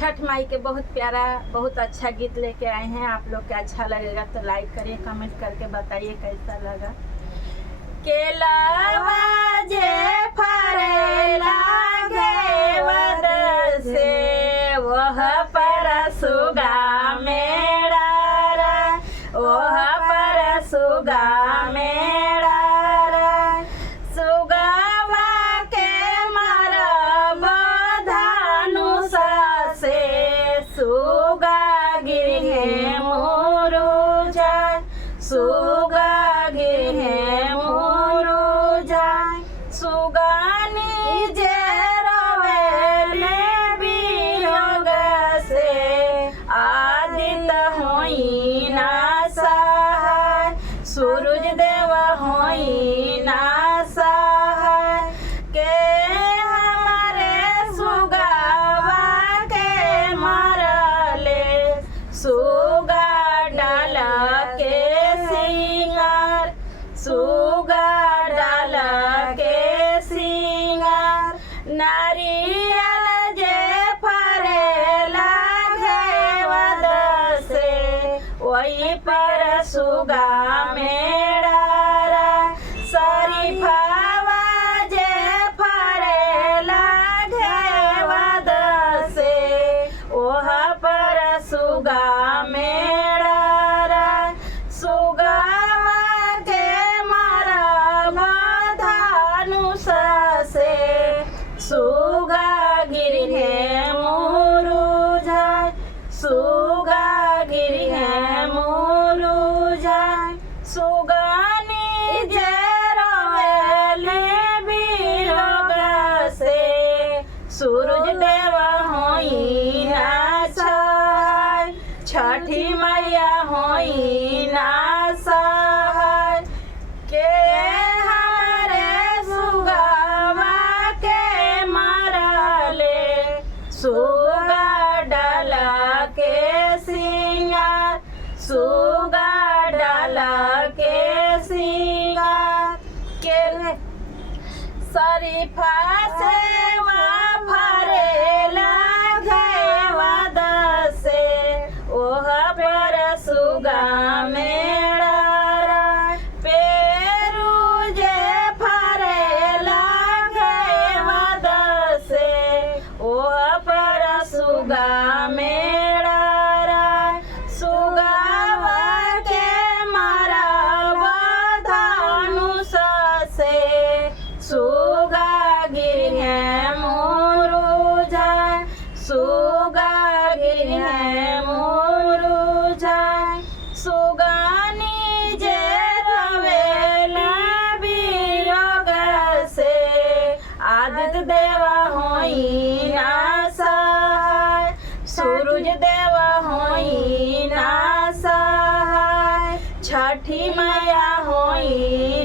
छठ माई के बहुत प्यारा बहुत अच्छा गीत लेके आए हैं। आप लोग के अच्छा लगेगा तो लाइक करिए, कमेंट करके बताइए कैसा लगा। केलावा जे फरेला घेवद से वह पर सुगा मेरा वह पर सुगा मेरा सुगावा के मरब धनुषा से सुगा गिरहे मुरुजा सुगा गिरहे मुरुजा सुगानी जे रोवेले वियोग से आदित होई ना सहाय सूरज देव होई ना सहाय के हमारे सुगावा के मरले सुगा डाल के सिंगार सुगा डाल के सिंगार नारियल जे फरेला घेवद से वही पर सुगा मेरा शरीफावा जे फरेला घेवद से ओह पर सुगा मेरा सुगावा के मरब धनुष से सुगा गिरहे मुरुझा सुगा गिरहे मुरुझा सुगानी जे रोवेले वियोग से सूरज देव होई ना सहाय छठी मैया होई ना सहाय के हमारे सुगावा के मरले सुगा डाल के सिंगार सुगा डाल के सिंगार के शरीफा से फरेला घेवद से ओह पर सुगा मेरा पेरू जे फरेला घेवद से ओह पर सुगा मेरा सुगावा के मरब धनुष से सुगा गिरहे मुरुझा सुगा गिरहे मुरुझा सुगानी जे रोवेला वियोग से आदित्य देव होई ना सहाय सूरज देव होई ना सहाय छठी मैया होई